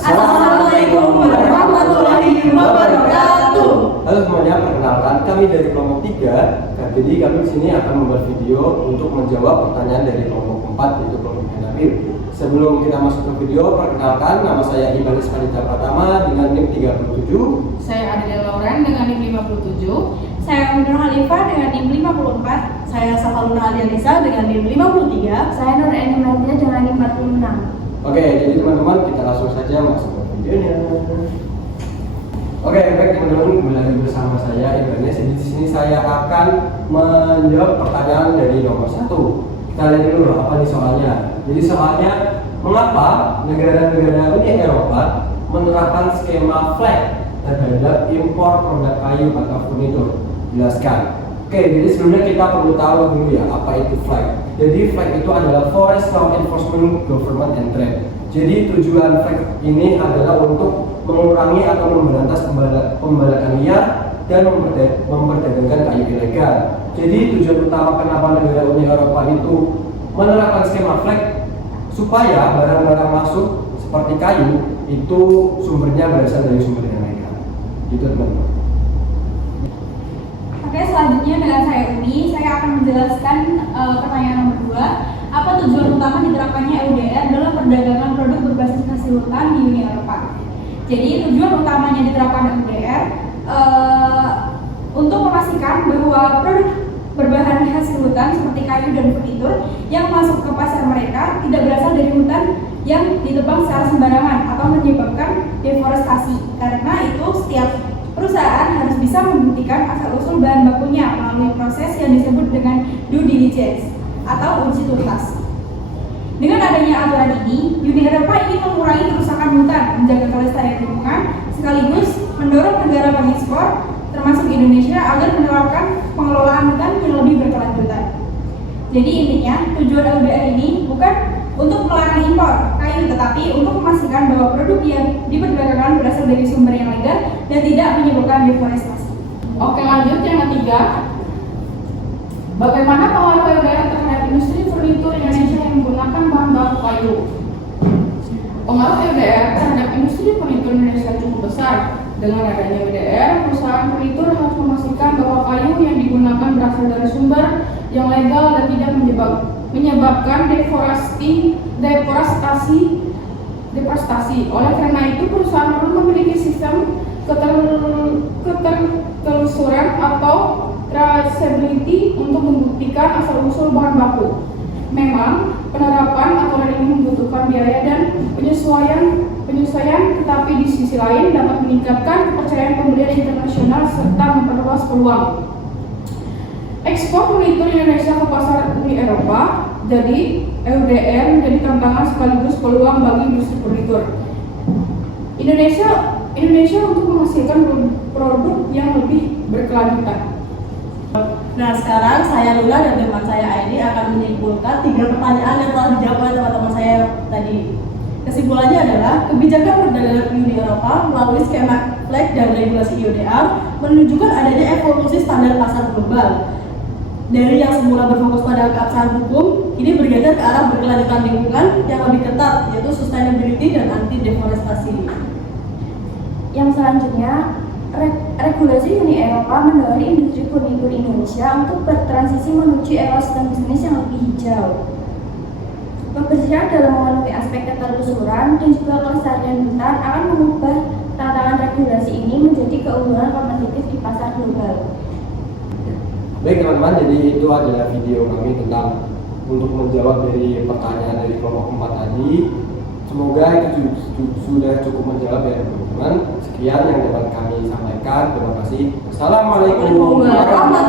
Assalamualaikum warahmatullahi wabarakatuh. Halo semuanya, perkenalkan kami dari kelompok 3. Jadi kami di sini akan membuat video untuk menjawab pertanyaan dari kelompok 4 yaitu kelompok Nabil. Sebelum kita masuk ke video, perkenalkan nama saya Ibanis Kalita Pratama dengan NIM 37. Saya Adelia Lauren dengan NIM 57. Saya Nur Halifah dengan NIM 54. Saya Safaluna Adianisa dengan NIM 53. Saya Nur Eni Martina dengan NIM 46. Oke, jadi teman-teman kita langsung saja masuk ke videonya. Oke, baik teman-teman, kembali lagi bersama saya Ibanis. Jadi di sini saya akan menjawab pertanyaan dari nomor 1. Kita lihat dulu apa nih soalnya. Jadi soalnya, mengapa negara-negara Uni Eropa menerapkan skema flag terhadap impor produk kayu atau furnitur? Jelaskan. Oke, jadi sebelumnya kita perlu tahu dulu ya apa itu flag. Jadi flag itu adalah Forest Law Enforcement Government and Trade. Jadi tujuan flag ini adalah untuk mengurangi atau memberantas pembalakan liar dan memperdagangkan kayu ilegal. Jadi tujuan utama kenapa negara Uni Eropa itu menerapkan skema flag supaya barang-barang masuk seperti kayu itu sumbernya berasal dari sumber yang legal. Gitu teman-teman. Oke, selanjutnya dengan saya Uni, saya akan menjelaskan pertanyaan nomor 2. Apa tujuan utama diterapkannya EUDR dalam perdagangan produk berbasis hasil hutan di Uni Eropa? Jadi tujuan utamanya diterapkan EUDR untuk memastikan bahwa produk berbahan hasil hutan seperti kayu dan furnitur yang masuk ke pasar mereka tidak berasal dari hutan yang ditebang secara sembarangan atau menyebabkan deforestasi. Karena itu setiap perusahaan harus bisa membuktikan asal-usul bahan bakunya melalui proses yang disebut dengan due diligence atau uji tuntas. Dengan adanya aturan ini, Uni Eropa ingin mengurangi kerusakan hutan, menjaga kelestarian lingkungan, sekaligus mendorong negara pengekspor, termasuk Indonesia, agar menerapkan pengelolaan hutan yang lebih berkelanjutan. Jadi intinya, tujuan EUDR ini bukan untuk melarang impor kayu, tetapi untuk memastikan bahwa produk yang diperdagangkan berasal dari sumber yang legal dan tidak menyebabkan deforestasi. Oke, lanjut yang ketiga. Bagaimana pengaruh EUDR terhadap industri furnitur Indonesia yang menggunakan bahan baku kayu? Pengaruh EUDR terhadap industri furnitur Indonesia cukup besar. Dengan adanya EUDR, perusahaan furnitur harus memastikan bahwa kayu yang digunakan berasal dari sumber yang legal dan tidak menyebabkan deforestasi. Oleh karena itu, perusahaan perlu memiliki sistem ketelusuran atau traceability untuk membuktikan asal-usul bahan baku. Memang penerapan aturan ini membutuhkan biaya dan penyesuaian, tetapi di sisi lain dapat meningkatkan kepercayaan pembelian internasional serta memperluas peluang ekspor furnitur Indonesia ke pasar Uni Eropa. Jadi EUDR menjadi tantangan sekaligus peluang bagi industri furnitur Indonesia untuk menghasilkan produk yang lebih berkelanjutan. Nah, sekarang saya Lula dan teman saya Aini akan menyimpulkan 3 pertanyaan yang telah dijawab oleh teman-teman saya tadi. Kesimpulannya adalah kebijakan perdagangan Uni Eropa melalui skema flag dan regulasi EUDR menunjukkan adanya evolusi standar pasar global. Dari yang semula berfokus pada keabsahan hukum, kini bergeser ke arah berkelanjutan lingkungan yang lebih ketat, yaitu sustainability dan anti deforestasi. Yang selanjutnya, regulasi Uni Eropa mendorong industri furnitur Indonesia untuk bertransisi menuju ekosistem bisnis yang lebih hijau. Pembersihan dalam memenuhi aspek ketelusuran dan juga kelestarian hutan akan mengubah tantangan regulasi ini menjadi keunggulan kompetitif di pasar global. Baik teman-teman, jadi itu adalah video kami tentang untuk menjawab dari pertanyaan dari kelompok 4 tadi. Semoga itu sudah cukup menjawab ya teman-teman. Sekian yang dapat kami sampaikan. Terima kasih. Assalamualaikum warahmatullahi wabarakatuh.